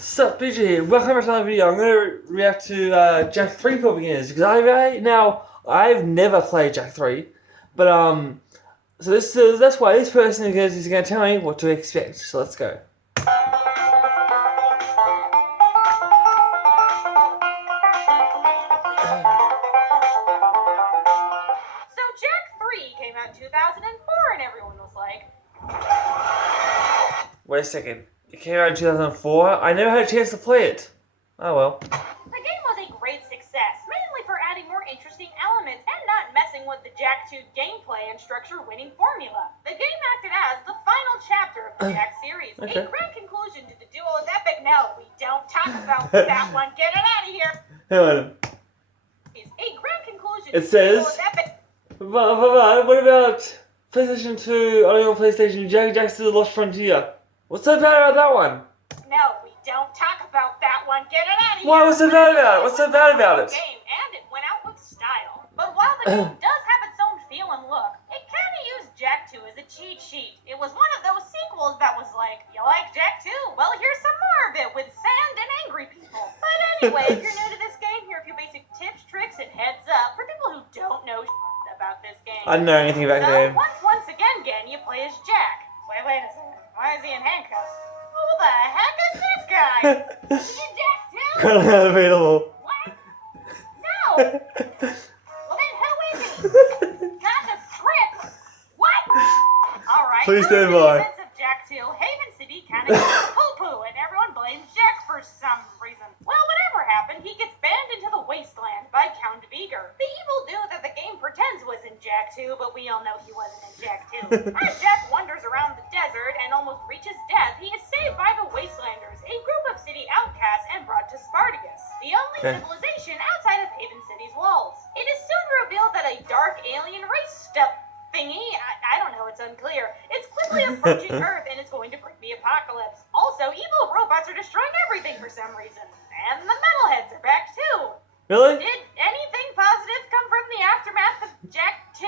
Sup, BJ here. Welcome back to another video. I'm going to react to Jak 3 for beginners because I've never played Jak 3, but so that's why this person is going to tell me what to expect. So let's go. So Jak 3 came out in 2004 and everyone was like, Wait a second. It came out in 2004. I never had a chance to play it. Oh well. the game was a great success, mainly for adding more interesting elements and not messing with the Jak 2 gameplay and structure winning formula. The game acted as the final chapter of the Jak series, Okay. a grand conclusion to the duo's epic. No, we don't talk about that one. Get it out of here. Hang on. A grand conclusion It to the says- duo's epic. What about PlayStation 2? Only on PlayStation. Jack's to the Lost Frontier. What's so bad about that one? No, we don't talk about that one. Get it out of here. What's so bad about it? What's so bad about it? Game, and it went out with style. But while the game does have its own feel and look, it kind of used Jak 2 as a cheat sheet. It was one of those sequels that was like, you like Jak 2? Well, here's some more of it with sand and angry people. But anyway, if you're new to this game, here are a few basic tips, tricks, and heads up for people who don't know about this game. I don't know anything about the game. Once again, you play as Jak. Wait a second. Why is he in handcuffs? Who the heck is this guy? Is he Jak 2? Currently unavailable. What? No! Well then who is he? Not the script! What? Alright. Please stand the by. events of Jak 2, Haven City kinda gets poo-poo and everyone blames Jak for some reason. Well, whatever happened, he gets banned into the wasteland by Count Beaker, the evil dude that the game pretends was in Jak 2, but we all know he wasn't in Jak 2. As Jak wanders around the desert and almost reaches death, he is saved by the Wastelanders, a group of city outcasts, and brought to Spartacus, the only Okay. civilization outside of Haven City's walls. It is soon revealed that a dark alien race stuff thingy, I don't know, it's unclear. It's quickly approaching Earth and is going to bring the apocalypse. Also, evil robots are destroying everything for some reason. And the metalheads are back too. Really? Did anything positive come from the aftermath of Jak 2?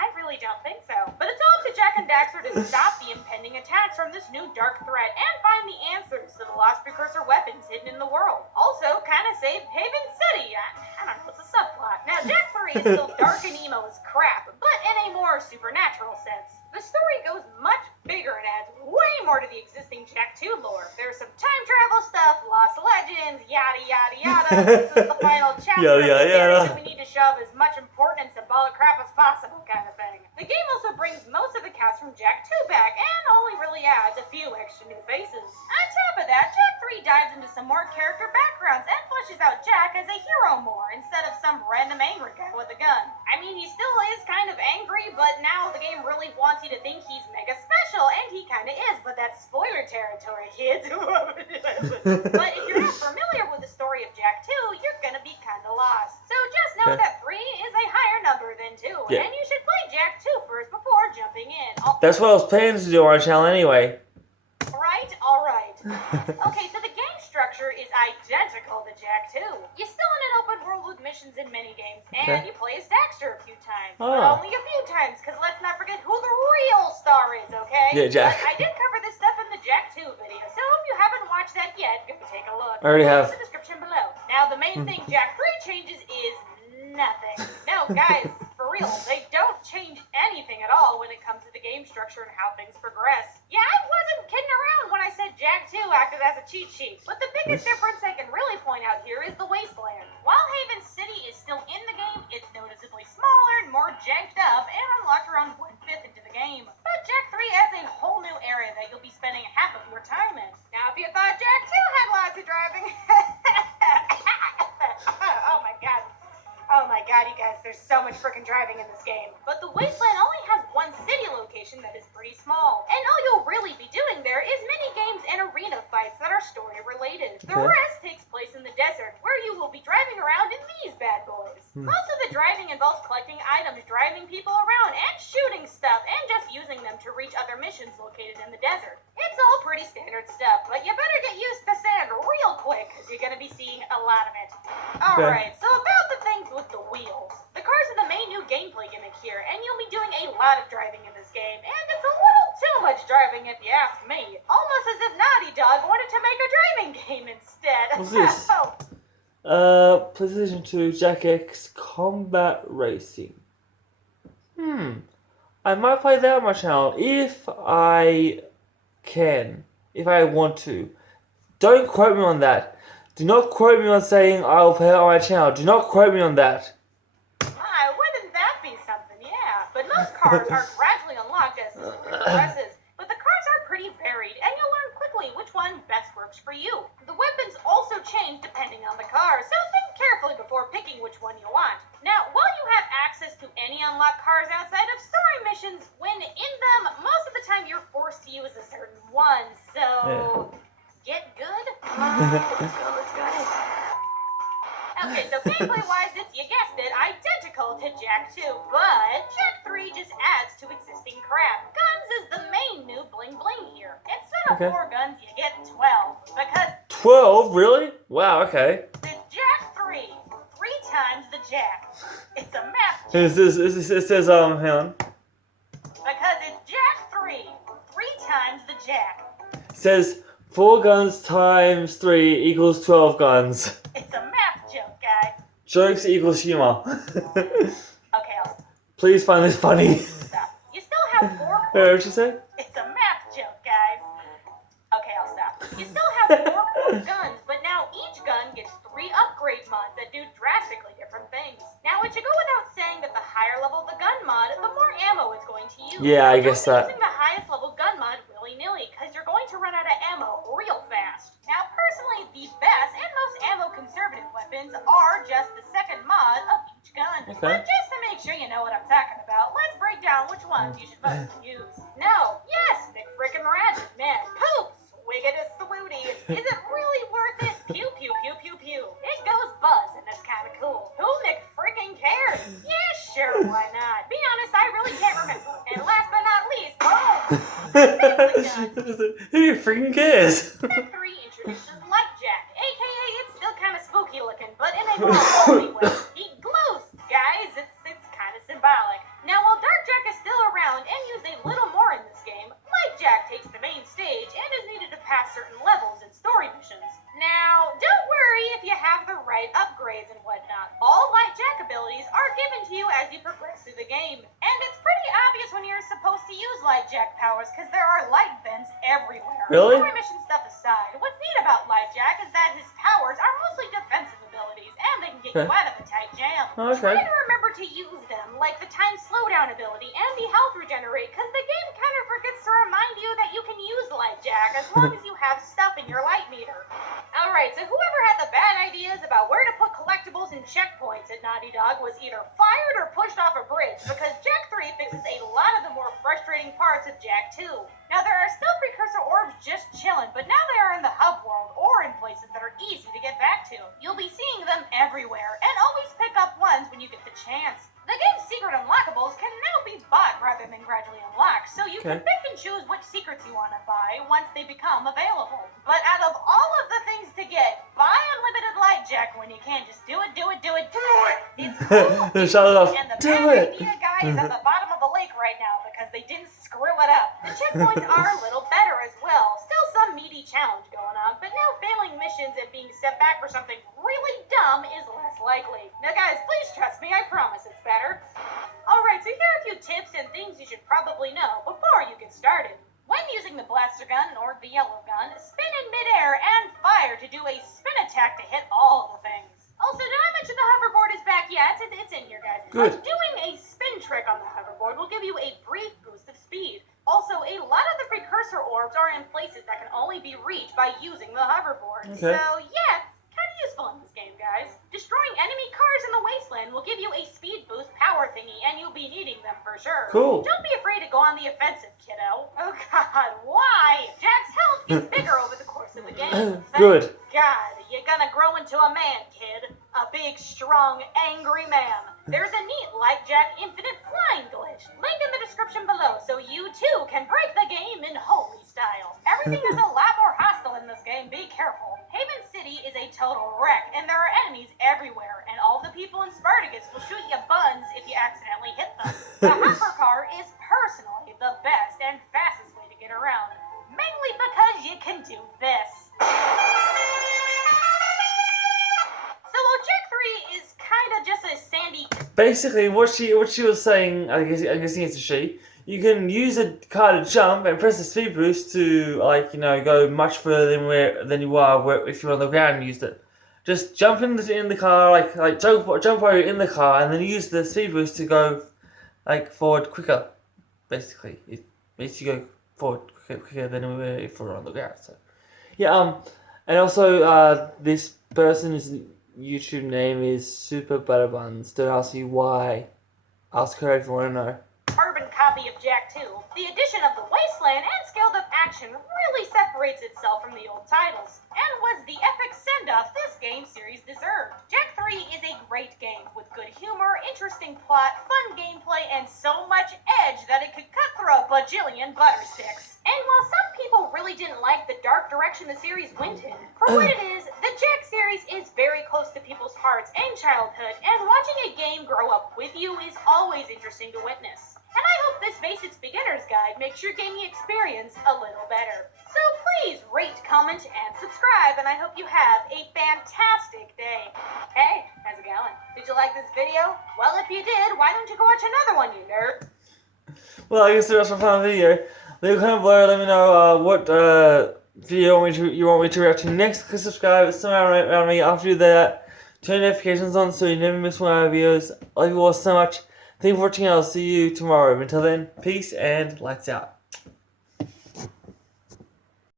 I really don't think so. But it's all up to Jak and Daxter to stop the impending attacks from this new dark threat and find the answers to the lost precursor weapons hidden in the world. Also, kind of save Haven City. I don't know, it's a subplot. Now, Jak 3 is still dark and emo as crap, but in a more supernatural sense. The story goes much bigger and adds way more to the existing Jak 2 lore. There's some time travel stuff, lost legends, yada yada yada. This is the final chapter Yada, of the yada, series, yada. so we need to shove as much important and symbolic crap as possible kind of thing. The game also brings most of the cast from Jak 2 back and only really adds a few extra new faces. On top of that, Jak 3 dives into some more character backgrounds and fleshes out Jak as a hero more instead of some random angry guy with a gun. I mean, he still is kind of angry, but now the game really wants you to think he's mega special, and he kind of is, but that's spoiler territory, kids. But if you're not familiar with the story of Jak 2, you're gonna be kind of lost. So just know Okay. that 3 is a higher number than 2, Yeah. and you should play Jak 2 first before jumping in. That's what I was planning to do on our channel anyway. Alright. Okay, so the game structure is identical to Jak 2. You're still in an open world with missions in many games, and Okay. you play as Daxter a few times. But Oh. only a few times, because let's not forget who the real star is, okay? Yeah, Jak. But I did cover this stuff in the Jak 2 video, so if you haven't watched that yet, go take a look. I already It's have. in the description below. Now, the main thing Jak 3 changes is nothing. No, guys, for real, they don't change anything at all when it comes to the game structure and how things progress. Yeah, I wasn't kidding around when I said Jak 2 acted as a cheat sheet. But the biggest difference I can really point out here is the Wasteland. While Haven City is still in the game, it's noticeably smaller and more janked up and unlocked around 1/5 into the game. But Jak 3 adds a whole new area that you'll be spending half of your time in. Now, if you thought Jak 2 had lots of driving... Oh my god, you guys, there's so much freaking driving in this game. But the Wasteland only has one city location that is pretty small. And all you'll really be doing there is mini games and arena fights that are story related. The Okay. rest takes place in the desert, where you will be driving around in these bad boys. Most of the driving involves collecting items, driving people around, and shooting stuff, and just using them to reach other missions located in the desert. It's all pretty standard stuff, but you better get used to sand real quick, because you're going to be seeing a lot of it. Alright, so about the things with the wheels. The cars are the main new gameplay gimmick here, and you'll be doing a lot of driving in this game, and it's a little too much driving if you ask me. Almost as if Naughty Dog wanted to make a driving game in What's this? PlayStation 2 Jack X Combat Racing. I might play that on my channel if I can, if I want to. Don't quote me on that. Do not quote me on saying I'll play it on my channel. Do not quote me on that. My, wouldn't that be something? Yeah. But most cars are gradually unlocked as the story progresses. But the cars are pretty varied, and you'll learn quickly which one best works for you. The weapons also change depending on the car, so think carefully before picking which one you want. Now, while you have access to any unlocked cars outside of story missions, when in them, most of the time you're forced to use a certain one, so get good. Let's go. Okay, so gameplay-wise, it's, you guessed it, identical to Jak 2, but Jak 3 just adds to existing crap. Guns is the main new bling-bling here. Instead of 4 guns, you get 12, because 12? Really? Wow, okay. it's Jak 3, 3 times the Jak. It's a map It says, hang on. because it's Jak 3, 3 times the Jak. It says 4 guns times 3 equals 12 guns. It's a map joke, guys. Jokes equals humor. Okay, I'll Please find this funny. stop. You still have 4 What'd you say? It's a map joke, guys. Okay, I'll stop. You still have 4 core guns, but now each gun gets 3 upgrade mods that do drastically different things. Now, it should go without saying that the higher level the gun mod, the more ammo it's going to use. Yeah, I guess Don't be that. using the highest level gun mod willy-nilly, because you're going to run out of ammo real fast. Now, personally, the best and most ammo-conservative weapons are just the second mod of each gun. Okay. But just to make sure you know what I'm talking about, let's break down which ones you should mostly use. No, yes, McFrickin' man, poops, Wiggidus the Woody. Is it really worth it? Pew, pew, pew, pew, pew. It goes buzz, and that's kind of cool. Who McFrickin' cares? Yeah, sure, why not? Be honest, I really can't remember. And last but not least, boom! Who freaking cares? Step 3 introduces Light Jak, aka it's still kind of spooky looking, but in a more homely way. He glows, guys. It's kind of symbolic. Now, while Dark Jak is still around and used a little more in this game, Light Jak takes the main stage and is needed to pass certain levels in story missions. Now, don't worry if you have the right upgrades and whatnot. All Light Jak abilities are given to you as you progress through the game. And it's pretty obvious when you're supposed to use Light Jak powers because there are light vents everywhere. Really? Story mission stuff aside, what's neat about Light Jak is that his powers are mostly defensive abilities and they can get you out of a tight jam. Okay. Try to remember to use them, like the time slowdown ability and the health regenerate, because the game kind of forgets to remind you that you can use Light Jak as long as you have stuff in your light meter. Alright, so whoever had the bad ideas about where to put collectibles and checkpoints at Naughty Dog was either fired or pushed off a bridge, because Jak 3 fixes a lot of the more frustrating parts of Jak 2. Now, there are still precursor orbs just chilling, but now they are in the hub world or in places that are easy to get back to. You'll be seeing them everywhere, and always pick up ones when you get the chance. The game's secret unlockables can now be bought rather than gradually unlocked, so you can pick and choose which secrets you want to buy once they become available. But out of all of the things to get, buy Unlimited Light Jak when you can. Just do it. It's cool. Shut it off. And the Do bad it. idea guy is at the bottom of the lake right now because they didn't screw it up. The checkpoints are a little better as well. Still some meaty challenge going on, but now failing missions and being set back for something really dumb is less likely. Now guys, please trust me, I promise it's better. Alright, so here are a few tips and things you should probably know before you get started. When using the blaster gun or the yellow gun, spin in midair and fire to do a spin attack to hit all the things. Also, did I mention the hoverboard is back? Yeah, it's in here, guys. Good. Doing a spin trick on the hoverboard will give you a brief boost of speed. Also, a lot of the precursor orbs are in places that can only be reached by using the hoverboard. Okay. So, yeah, it's kind of useful in this game, guys. Destroying enemy cars in the wasteland will give you a speed boost power thingy, and you'll be needing them for sure. Cool. Don't be afraid to go on the offensive, kiddo. Oh god, why? Jak's health gets bigger over the course of the game. Good. God, you're gonna grow into a man, kid. A big, strong, angry man. There's a neat Light Jak infinite flying glitch. Link in the description below so you too can break the game in holy style. Everything is a lot more hostile in this game, be careful. Haven City is a total wreck, and there are enemies everywhere, and all the people in Spartacus will shoot you buns if you accidentally hit them. The Hopper car is personally the best and fastest way to get around, mainly because you can do this. basically what she was saying, I'm guessing it's a she. You can use a car to jump and press the speed boost to go much further than you are if you're on the ground and used it. Just jump in the car, jump while you're in the car, and then use the speed boost to go forward quicker. Basically, it makes you go forward quicker than if we're on the ground. So yeah, and also this person's YouTube name is Super Butterbuns. Don't ask me why. Ask her if you want to know. Urban copy of Jak 2, the addition of the Wasteland and scaled up action really separates itself from the old titles, and was the epic send-off this game series deserved. Jak 3 is a great game with good humor, interesting plot, fun gameplay, and so much edge that it could cut through a bajillion butter sticks. And while some people really didn't like the dark direction the series went in, for what it is, the Jak series is very close to people's hearts and childhood, and watching a game grow up with you is always interesting to witness. And I hope this Basics Beginner's Guide makes your gaming experience a little better. So please rate, comment, and subscribe, and I hope you have a fantastic day. Hey, how's it going? Did you like this video? Well, if you did, why don't you go watch another one, you nerd? Well, I guess that's a fun video. Leave a comment below, let me know what video you want me to react to next. Click subscribe, somewhere around me. After you do that, turn notifications on so you never miss one of my videos. I love you all so much. Thank you for watching, I'll see you tomorrow. Until then, peace and lights out.